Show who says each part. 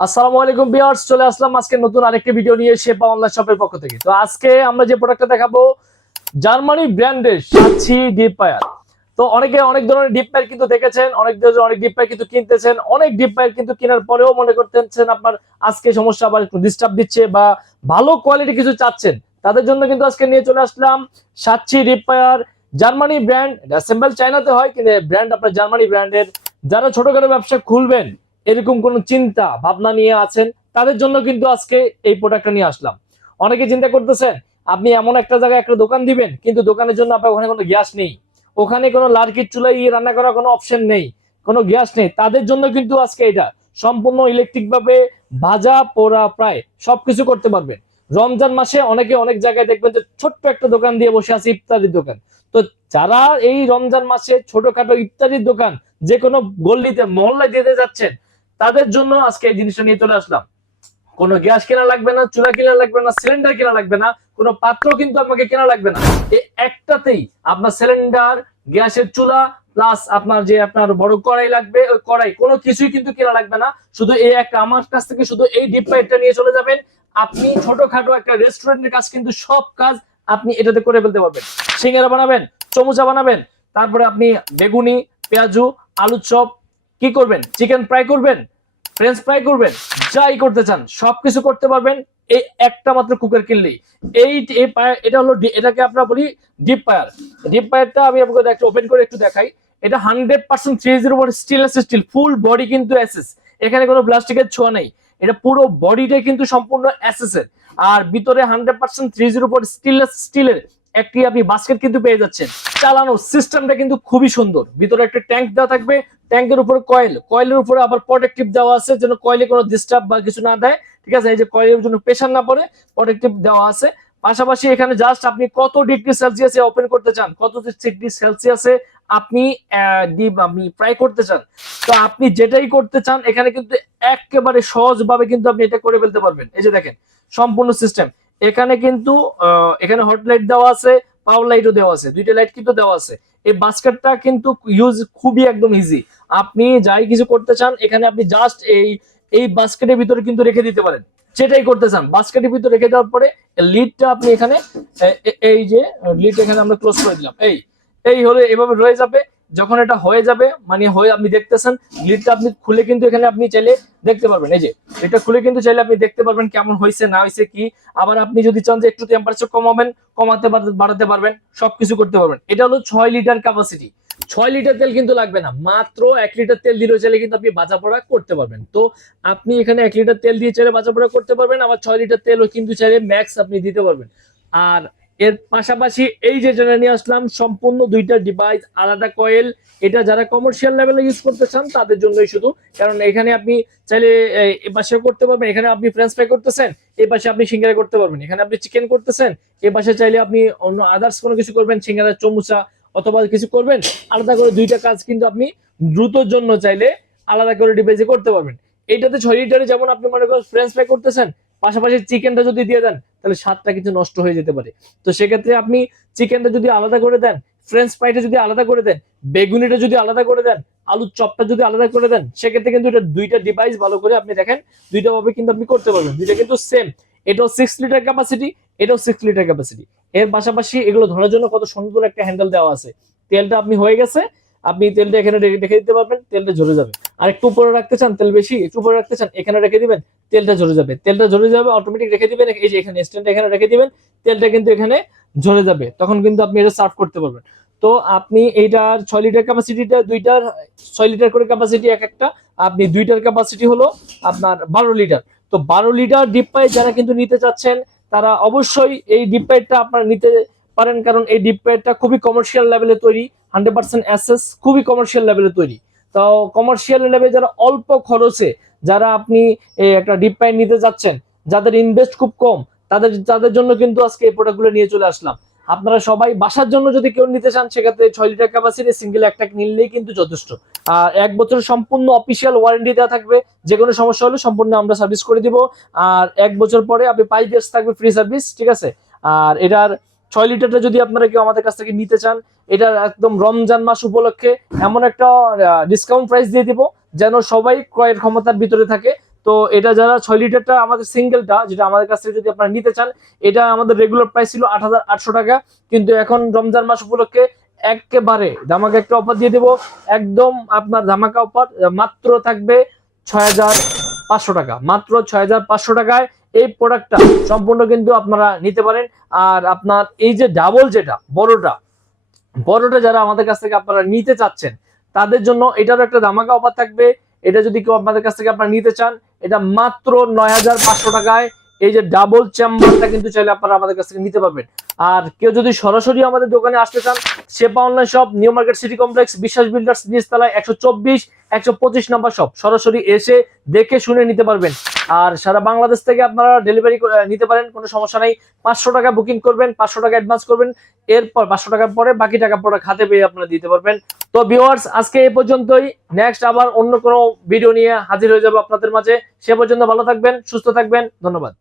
Speaker 1: আসসালামু আলাইকুম বিয়ার্স চলে আসলাম আজকে নতুন আরেকটি ভিডিও নিয়ে শেপা অনলাইন শপের পক্ষ থেকে। তো আজকে আমরা যে প্রোডাক্টটা দেখাবো, জার্মানি ব্র্যান্ডের সাচ্ছি ডিপ পায়ার তো অনেকে অনেক ধরনের ডিপ পায়ার কিন্তু দেখেছেন, অনেক ধরনের অনেক ডিপ পায়ার কিন্তু কিনতেছেন, অনেক ডিপ পায়ার কিন্তু কেনার পরেও মনে করতেছেন আপনার আজকে সমস্যা আবার একটু ডিস্টার্ব দিচ্ছে বা ভালো কোয়ালিটি কিছু চাচ্ছেন, তাদের জন্য কিন্তু আজকে নিয়ে চলে আসলাম সাচ্ছি deep fryer Germany brand assemble চাইনাতে হয়, কিন্তু ব্র্যান্ড আপনার জার্মানি ব্র্যান্ডের যারা ছোটখাটো ব্যবসা খুলবেন এরকম কোনো চিন্তা, ভাবনা নিয়ে আছেন, তাদের জন্য কিন্তু আজকে এই প্রোডাক্টটা নিয়ে আসলাম। অনেকে চিন্তা করতেছেন, আপনি এমন একটা জায়গায় একটা দোকান দিবেন, কিন্তু দোকানের জন্য আপনার ওখানে কোনো গ্যাস নেই। ওখানে কোনো লার্কির চুলাই রান্না করার কোনো অপশন নেই, কোনো গ্যাস নেই। তাদের জন্য কিন্তু আজকে এটা, সম্পূর্ণ ইলেকট্রিক ভাবে ভাজা, পোড়া, প্রায় সবকিছু করতে পারবেন। রমজান মাসে অনেকে অনেক জায়গায় দেখবেন যে ছোট্ট একটা দোকান দিয়ে বসে আছে ইফতারির দোকান। তো যারা এই রমজান মাসে ছোটখাটো ইফতারির দোকান যে কোনো গল্লিতে, মহল্লায় দিতে যাচ্ছেন তাদের জন্য আজকে এই জিনিসটা নিয়ে চলে আসলাম। কোনো গ্যাস কেনা লাগবে না, চুলা কেনা লাগবে না, সিলিন্ডার কেনা লাগবে না, কোনো পাত্র কিন্তু আপনাকে কেনা লাগবে না। এই একটাতেই আপনার সিলিন্ডার, গ্যাসের চুলা, প্লাস আপনার যে আপনার বড় কড়াই লাগবে, ওই কড়াই, কোনো কিছুই কিন্তু কেনা লাগবে না। শুধু এই একটা আমার কাছ থেকে শুধু এই ডিপ পাইপটা নিয়ে চলে যাবেন। আপনি ছোটখাটো একটা রেস্টুরেন্টের কাজ কিন্তু সব কাজ আপনি এটাতে করে ফেলতে পারবেন। সিঙ্গারা বানাবেন, চমুচা বানাবেন, তারপরে আপনি বেগুনি, পেঁয়াজু, আলুর চপ কি করবেন? চিকেন ফ্রাই করবেন? ফ্রেঞ্চ ফ্রাই করবেন? যাই করতে চান, সবকিছু করতে পারবেন। এই একটা মাত্র কুকার কিনলেই। এই এটা হলো এটাকে আমরা বলি ডিপ পায়ার ডিপ পায়ারটা আমি আপনাকে একটা ওপেন করে একটু দেখাই। এটা hundred percent three zero steel steel full body কিন্তু অ্যাসেস এখানে কোনো প্লাস্টিকের ছোঁয়া নেই। এটা পুরো বডিটাই কিন্তু সম্পূর্ণ অ্যাসেস এর। আর ভিতরে hundred percent three zero stainless স্টিলের একটি আপনি বাস্কেট কিন্তু পেয়ে যাচ্ছেন। চালানোর সিস্টেমটা কিন্তু খুবই সুন্দর। ভিতরে একটা ট্যাঙ্ক দেওয়া থাকবে ট্যাঙ্কের উপরে কয়েল। কয়েলের উপরে আবার প্রোটেক্টিভ দেওয়া আছে যেন কয়েলে কোনো ডিস্টার্ব বা কিছু না দেয়। ঠিক আছে? এই যে কয়েলের জন্য প্রেশার না পড়ে প্রোটেক্টিভ দেওয়া আছে। পাশাপাশি এখানে জাস্ট আপনি কত ডিগ্রি সেলসিয়াসে ওপেন করতে চান, কত ডিগ্রি সেলসিয়াসে আপনি আপনি ফ্রাই করতে চান। তো আপনি যেটাই করতে চান, এখানে কিন্তু একেবারে সহজভাবে কিন্তু আপনি এটা করে ফেলতে পারবেন। এই যে দেখেন, সম্পূর্ণ সিস্টেম এখানে কিন্তু এখানে হট লাইট দেওয়া আছে পাওয়ার লাইটও দেওয়া আছে। দুইটা লাইট কিন্তু দেওয়া আছে। এই বাস্কেটটা কিন্তু ইউজ খুবই একদম ইজি আপনি যাই কিছু করতে চান, এখানে আপনি জাস্ট এই এই বাস্কেটের ভিতরে কিন্তু রেখে দিতে পারেন। যেটাই করতে চান বাস্কেটের ভিতরে রেখে দেওয়ার পরে লিডটা আপনি এখানে এই যে লিড এখানে আমরা ক্লোজ করে দিলাম। এই এই হলে এভাবে রয়ে যাবে। যখন এটা হয়ে যাবে মানে হয়ে আপনি দেখতেছেন লিডটা আপনি খুলে কিন্তু এখানে আপনি চাইলে দেখতে পারবেন। এই যে, এটা খুলে কিন্তু চাইলে আপনি দেখতে পারবেন কেমন হয়েছে, না হয়েছে, কি। আবার আপনি যদি চান যে একটু টেম্পারেচার কমাবেন, কমাতে বাড়াতে পারবেন, সবকিছু করতে পারবেন। এটা হলো ছয় লিটার ক্যাপাসিটি ছয় লিটার তেল কিন্তু লাগবে না। মাত্র এক লিটার তেল দিলেও চাইলে কিন্তু আপনি বাজা পোড়া করতে পারবেন। তো আপনি এখানে এক লিটার তেল দিয়ে চাইলে বাজা পোড়া করতে পারবেন, আবার ছয় লিটার তেলও কিন্তু চাইলে ম্যাক্স আপনি দিতে পারবেন। আর এর পাশাপাশি এই যে যেটা নিয়ে আসলাম, সম্পূর্ণ দুইটা ডিভাইস আলাদা কয়েল এটা যারা কমার্শিয়াল লেভেলে ইউজ করতে চান, তাদের জন্যই শুধু। কারণ এখানে আপনি চাইলে, এ পাশেও করতে পারবেন। এখানে আপনি ফ্রেঞ্চ ফ্রাই করতেছেন এই পাশে আপনি সিঙ্গারা করতে পারবেন। এখানে আপনি চিকেন করতেছেন, এ পাশে চাইলে আপনি অন্য আদার্স কোনো কিছু করবেন, সিঙ্গারা, চমুচা অথবা কিছু করবেন, আলাদা করে দুইটা কাজ কিন্তু আপনি দ্রুতর জন্য চাইলে আলাদা করে ডিভাইসে করতে পারবেন। এইটাতে ছয় লিটারে যেমন আপনি মনে করেন ফ্রেঞ্চ ফ্রাই করতেছেন, পাশাপাশি চিকেনটা যদি দিয়ে দেন, তাহলে স্বাদটা কিন্তু নষ্ট হয়ে যেতে পারে। তো সেক্ষেত্রে আপনি চিকেনটা যদি আলাদা করে দেন ফ্রেঞ্চ ফ্রাইটা যদি আলাদা করে দেন, বেগুনিটা যদি আলাদা করে দেন, আলুর চপটা যদি আলাদা করে দেন, সেক্ষেত্রে কিন্তু এটা দুইটা ডিভাইস ভালো করে আপনি দেখেন দুইটা ভাবে কিন্তু আপনি করতে পারবেন। দুইটা কিন্তু সেম এটাও সিক্স লিটার ক্যাপাসিটি এটাও সিক্স লিটার ক্যাপাসিটি এর পাশাপাশি এগুলো ধরার জন্য কত সুন্দর একটা হ্যান্ডেল দেওয়া আছে। তেলটা আপনি হয়ে গেছে, আপনি তেলটা এখানে রেখে দিতে পারবেন, তেলটা ঝরে যাবে। আর একটু উপরে রাখতে চান, তেল বেশি, একটু উপরে রাখতে চান, এখানে রেখে দিবেন, তেলটা ঝরে যাবে। তেলটা ঝরে যাবে অটোমেটিক রেখে দিবেন, এই যে এখানে স্ট্যান্ড এখানে রেখে দিবেন, তেলটা কিন্তু এখানে ঝরে যাবে। তখন কিন্তু আপনি এটা সার্ভ করতে পারবেন। তো আপনি এইটার ছয় লিটার ক্যাপাসিটিটা দুইটার ছয় লিটার করে ক্যাপাসিটি এক একটা, আপনি দুইটার ক্যাপাসিটি হলো আপনার বারো লিটার তো বারো লিটার ডিপ পাইপ যারা কিন্তু নিতে চাচ্ছেন তারা অবশ্যই এই ডিপ পাইপটা আপনারা নিতে পারেন, কারণ এই ডিপ পাইপটা খুবই কমার্শিয়াল লেভেলে তৈরি হান্ড্রেড পার্সেন্ট অ্যাসেস খুবই কমার্শিয়াল লেভেলে তৈরি। তো কমার্শিয়াল লেভেলে যারা অল্প খরচে, যারা আপনি একটা ডিপ প্যাড নিতে যাচ্ছেন, যাদের ইনভেস্ট খুব কম, তাদের তাদের জন্য কিন্তু আজকে এই প্রোডাক্টগুলো নিয়ে চলে আসলাম। আপনারা সবাই বাসার জন্য যদি কেউ নিতে চান, সেক্ষেত্রে ছয় লিটার ক্যাপাসিটি সিঙ্গেল একটা নিলেই কিন্তু যথেষ্ট। আর এক বছর সম্পূর্ণ অফিসিয়াল ওয়ারেন্টি দেওয়া থাকবে যে কোনো সমস্যা হলে সম্পূর্ণ আমরা সার্ভিস করে দিব। আর এক বছর পরে আপনি ফাইভ ইয়ার্স থাকবে ফ্রি সার্ভিস ঠিক আছে? আর এটার ছয় লিটারটা যদি আপনারা কেউ আমাদের কাছ থেকে নিতে চান, এটার একদম রমজান মাস উপলক্ষে এমন একটা ডিসকাউন্ট প্রাইস দিয়ে দিব, যেন সবাই ক্রয়ের ক্ষমতার ভিতরে থাকে। তো এটা যারা ছয় লিটারটা আমাদের সিঙ্গেলটা, যেটা আমাদের কাছ থেকে যদি আপনারা নিতে চান, এটা আমাদের রেগুলার প্রাইস ছিল আট হাজার আটশো টাকা। কিন্তু এখন রমজান মাস উপলক্ষে একেবারে ধামাকা একটা অফার দিয়ে দেবো। একদম আপনার ধামাকা অফার মাত্র থাকবে ছয় পাঁচশো টাকা। মাত্র ছয় হাজার পাঁচশো টাকায় এই প্রোডাক্টটা সম্পূর্ণ কিন্তু আপনারা নিতে পারেন। আর আপনার এই যে ডাবল যেটা, বড়টা বড়টা যারা আমাদের কাছ থেকে আপনারা নিতে চাচ্ছেন, তাদের জন্য এটারও একটা ধামাকা অফার থাকবে। এটা যদি কেউ আপনাদের কাছ থেকে আপনারা নিতে চান, এটা মাত্র নয় হাজার পাঁচশো টাকায়। এই যে ডাবল চেম্বারটা কিন্তু চাইলে আপনারা আমাদের কাছ থেকে নিতে পারবেন। আর কেউ যদি সরাসরি আমাদের দোকানে আসতে চান সেপা online shop New Market city complex, Biswas builders, নিচতলায় একশো চব্বিশ, একশো পঁচিশ নাম্বার শপ সরাসরি এসে দেখে শুনে নিতে পারবেন। আর সারা বাংলাদেশ থেকে আপনারা ডেলিভারি নিতে পারেন, কোনো সমস্যা নেই। পাঁচশো টাকা বুকিং করবেন, পাঁচশো টাকা অ্যাডভান্স করবেন। এরপর পাঁচশো টাকার পরে বাকি টাকা পরে খাতে পেয়ে আপনারা দিতে পারবেন। তো ভিওয়ার্স আজকে এ পর্যন্তই। নেক্সট আবার অন্য কোনো ভিডিও নিয়ে হাজির হয়ে যাব আপনাদের মাঝে। সে পর্যন্ত ভালো থাকবেন, সুস্থ থাকবেন। ধন্যবাদ।